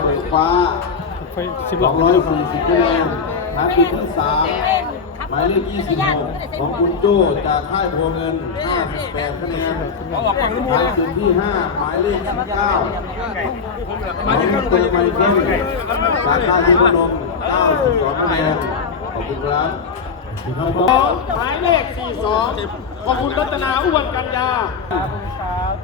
เหมือนฟ้าไฟสิบหลอดพี่น้องครับ240คะแนนฐานจุดที่สามหมายเลข26 ของคุณโจ้จากค่ายโพเงิน 58 คะแนนฐานจุดที่ 5 หมายเลข19ของคุณเตยไมเคิลจากค่ายที่พนม92 คะแนน ขอบคุณครับหมายเลข 42 ของคุณรัตนาอ้วนกัญญาครับครับ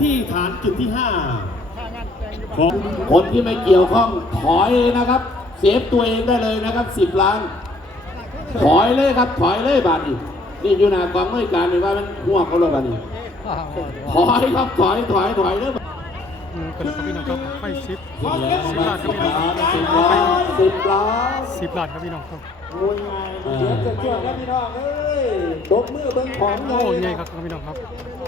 ที่ฐานจุดที่ 5 ของคนที่ไม่เกี่ยวข้องถอยนะครับ เซฟตัวเองได้เลยนะครับสิบล้าน ถอยเลยครับ ถอยเลยบาทนี้นี่อยู่หน้ากองไม่การเลยว่ามันหัวเขาเลยบาทนี้ถอยครับถอยถอยถอยเลยอืมก็เลยครับพี่น้องครับไฟสิบขอเสียงสิบล้านครับพี่น้องสิบล้านสิบล้านสิบล้านครับพี่น้องครับโอ้ยไงเสียงเชื่อแล้วพี่น้องเอ้ยตบมือเบิ่งของโอ้ยใหญ่ครับพี่น้องครับ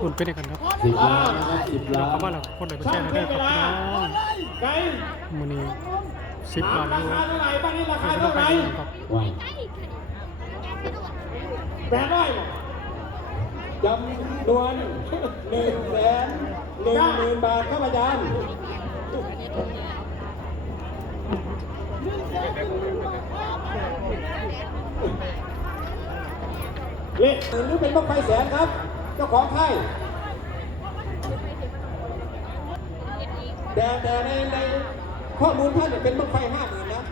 อุ่นไปด้วยกันครับสิบล้านนะครับสิบพี่น้อล้างนเข้ามาแล้วคนไหนก็แชร์ได้ครับพี่น้องไกลมือนี้สิบล้านราอยู่คาเท่าไหร่บ้านนี้ราใครคาก็ต้อเท่างไหไปร่ดูครับว้ายแปดร้อยจำนวนหนึ่งแสนหนึ่งหมื่นบาทครับอาจารย์เลขหรือเป็นบั้งไฟแสนครับ เจ้าของไข่แต่แต่ในในข้อมูลท่านเนี่ยเป็นบั้งไฟห้าหมื่นนะ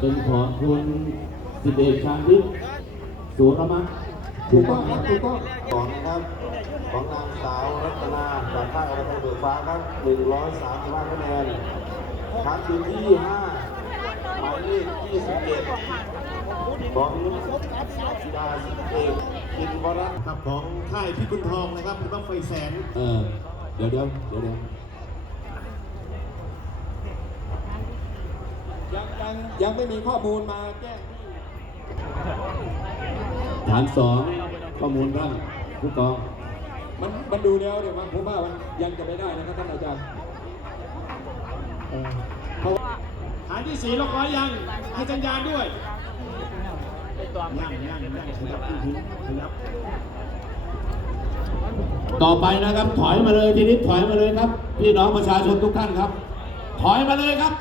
เป็นของคุณสิบเอกชาญวิทย์สุรมัตถูกต้องครับถูกต้องของนะครับของนางสาวรัตนาจากค่ายอรไทยเบิกฟ้าครับ135คะแนนฐานจุดที่5 หมายเลข27ของดาสิเอกกินวรัตน์ครับของค่ายพี่คุณทองนะครับเป็นบั้งไฟแสนเออเดี๋ยวเดี๋ยวเดี๋ยวเดี๋ยวยังยังยังไม่มีข้อมูลมาแจ้งฐานสองข้อมูลบ้างผู้กองมันมันดูแล้วเนี่ยว่าผมว่ามันยังจะไม่ได้นะครับท่านอาจารย์เออเพราะว่า ฐานที่สี่ล็อกไว้ยังให้สัญญาณด้วยยังยังยังขยับขยับต่อไปนะครับ ถอยมาเลยทีนี้ถอยมาเลยครับ พี่น้องประชาชนทุกท่านครับ ถอยมาเลยครับ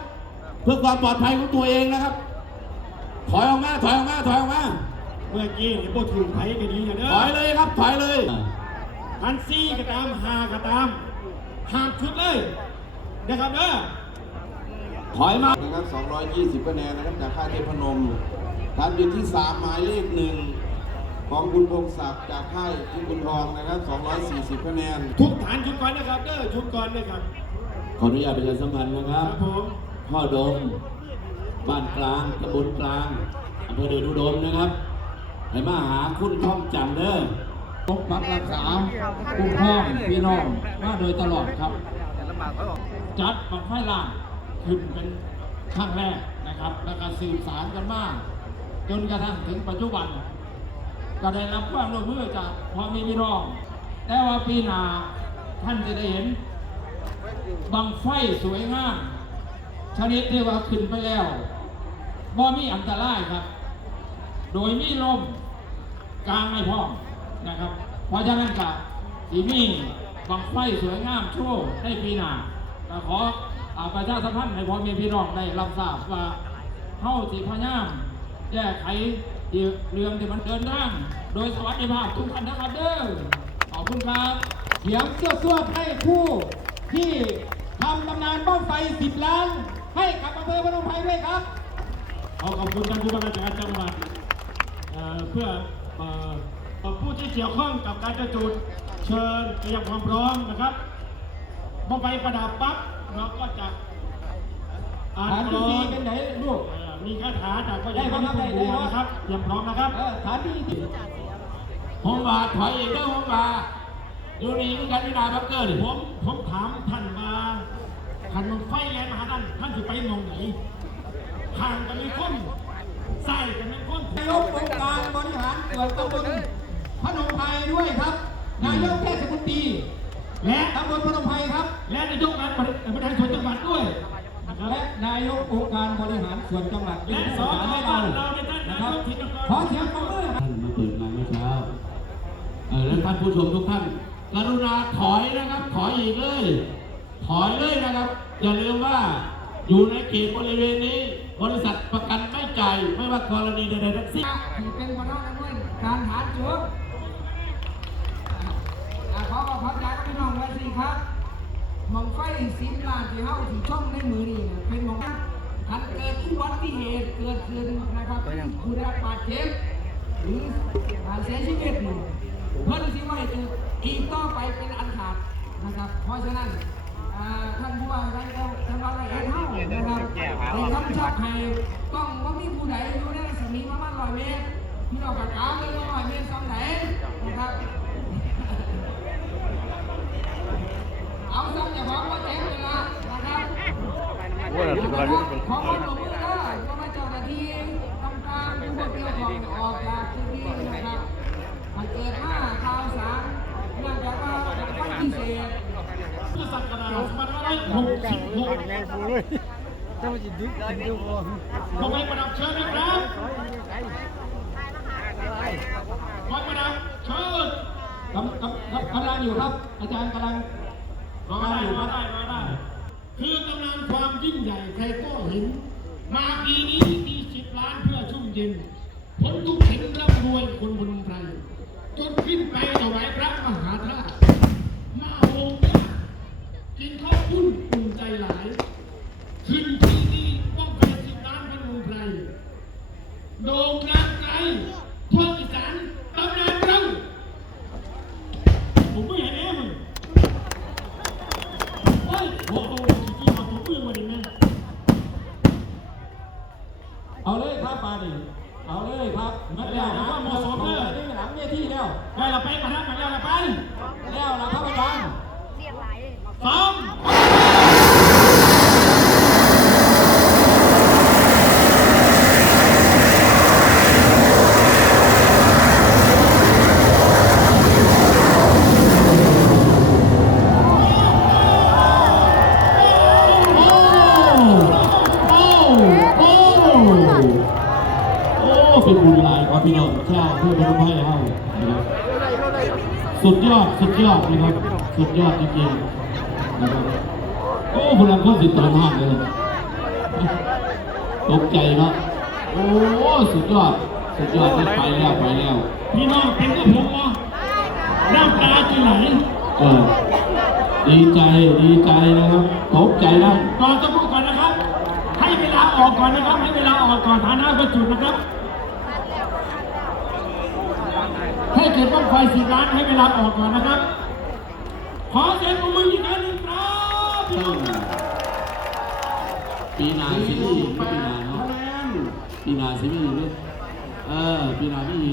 เพื่อความปลอดภัยของตัวเองนะครับ ถอยออกมาถอยออกมาถอยออกมาเมื่อกี้เห็นโบถือไผ่กันดีอย่างเด้ถอยเลยครับถอยเลยฐานสี่ก็ตามหาก็ตามห้ามชุดเลยนะครับเด้อ ถอยมานะครับ220คะแนนนะครับจากค่ายเทพนมฐานจุดที่ 3 หมายเลขหนึ่งของคุณพงศักดิ์จากค่ายที่คุณทองนะครับ240คะแนน ทุกฐานชุดก่อนนะครับเด้อชุดก่อนเลยครับ ขออนุญาตประชาสัมพันธ์นะคครัรับบผมพ่อดม บ้านกลางตำบลกลางอำเภอเดชอุดมนะครับให้มาหาคุณท่องจำเด้อปกปักรักษาคุ้มครองพี่น้องมาโดยตลอดครับ จัดบังไฟล่าง ขึ้นเป็นครั้งแรกนะครับ แล้วก็สืบสารกันมาก จนกระทั่งถึงปัจจุบัน ก็ได้รับความร่วมมือจากพ่อแมีพี่น้อง แต่ว่าปีหน้าท่านจะได้เห็นบังไฟสวยงามชนิดที่ว่าขึ้นไปแล้วว่ามีอันตรายครับ โดยมีลมกลางไม่พร้อมนะครับ เพราะฉะนั้นกับสีมีบังไฟสวยงามโชว์ในปีหน้าขอ อาประชาสัมพันธ์ให้พ่อแม่พี่น้องได้รับทราบว่าเข้าสีพยายามแก้ไขเรื่องที่มันเดินร่าง โดยสวัสดิภาพทุกท่านนะครับเด้อขอบคุณครับเสียงเสื้อสวดให้ผู้ที่ทำตำนานบ้างไฟสิบล้าน ให้กับอำเภอพนมไพรด้วยครับขอขอบคุณท่านผู้ว่าราชการจังหวัดเพื่อผู้ที่เกี่ยวข้องกับการจะจุดเชิญเตรียมความพร้อมนะครับพอไปประดับปั๊บ เราก็จะอ่านฐานกลที่อสี่นเป็นไหนลูก เอ่อมีคาถาจากพระได้ยาครับได้ได้บัวนะครับเตรียมพร้อมนะครับ เออฐานที่สี่ห้องบาถอยอีกเด้อห้องบาอยู่นี่มีการวินาบังเกอร์ดิผมผมถามท่านมาท่านมันไฟแรงมาหาท่านท่านจะไปมองไหนห่างกันไม่พ้นใส่กันไม่พ้นนายกองค์การบริหารส่วนตำบลพนมไพรด้วยครับ นายกเทศมนตรี และตำบลพนมไพรครับ และนายกการบริหารส่วนจังหวัดด้วย และนายกองค์การบริหารส่วนจังหวัดและสองให้เราเราในท่านนะนะคครัรับบทินกรขอเสียงปรบมือท่านมาเปิดงานเมื่อเช้าเออและท่านผู้ชมทุกท่าน กรุณาถอยนะครับ ถอยอีกเลย ถอยเลยนะครับ อย่าลืมว่าอยู่ในเขตบริเวณนี้ บริษัทประกันไม่จ่ายไม่ว่ากรณีใดๆทั้งสิ้นที่เป็นบรรดาเงินการฐานจุด อ่าขอขอบคุณจากพี่น้องไว้สิครับมองไฟสิบล้านที่เฮาที่ช่องในมือนี่เนี่ยเป็นมองคันเกิดอุบัติเหตุเกิดขึ้นนะครับผู้ได้รับบาดเจ็บหรืออ่าเสียชีวิตนี่เพิ่นสิว่าให้เกิดอีกต่อไปเป็นอันขาดนะครับ เพราะฉะนั้นอ่าท่านผู้ว่าราชการจังหวัดระยองเฮานะครับในคำชับให้ต้องว่ามีผู้ใดอยู่ในรัศมีประมาณ100เมตรพี่น้องกับกาวเลยว่าเมียนสองไหนนะครับ เอาซ้ำอย่าบอกว่าแจ้งเวลานะครับขอความร่วมมือนะก็มาเจ้าหน้าที่ทำการผู้บริเกี่องออกจากพื้นที่นะครับมันเกิดมาข่าวสารเนื่องจากว่าเป็นไฟพิเศษพุทธศักราช2566ไงฟูเลยเจ้าจิดึกดึกวง ขอไปประดับเชิญนะครับขอประดับเชิญ กำกำกำกำลัง อยู่ครับ อาจารย์กำลังรอได้รอได้รอได้ คือกำลังความยิ่งใหญ่ใครก็เห็น มาปีนี้มีสิบล้านเพื่อชุ่มเย็นผลทุกเห็นร่ำรวยคนบนไพรจนขึ้นไปถวายพระมหาธาตุมาโฮมกินข้าวปุ้นอุ่นใจหลาย ขึ้นที่นี่ต้องไปสิบล้านพนมไพรโด่งดังไกลทั่วอีสานตำนานเราผมไม่เห็นเองโอ้ยโอ้โหจริงๆเอาผมมือมาดิแม่ เอาเลยครับปาดิ เอาเลยครับมัดแล้วนะเหมาะสมเลยนี่หลังเวทีแล้วไปละไปมาทำมาแล้วละไปแล้วล่ะครับอาจารย์สอง โอ้โอ้โอ้โอ้เป็นบุญหลาย ครับพี่น้องชาติเพื่อเป็นให้เฮานะครับสุดยอดสุดยอดนะครับ สุดยอดจริงๆนะครับโอ้พลังคนสิตอนห้างเลยตกใจเนาะโอ้สุดยอดสุดยอดไปแล้วไปแล้วพี่น้องเป็นกับผมวะน้ำตาจะไหลเออดีใจดีใจนะครับตกใจนะก่อนจะพูดก่อนนะครับ ให้เวลาออกก่อนนะครับ ให้เวลาออกก่อนฐานะประจุนะครับ ให้เก็บบ้างไฟสิบล้านให้เวลาออกก่อนนะครับ ขอเสียงปรบมืออีกครั้งหนึ่งครับพี่น้องครับปีหนาสิมีปีหนาเนาะปีหนาสิมีเนาะเออปีหนามี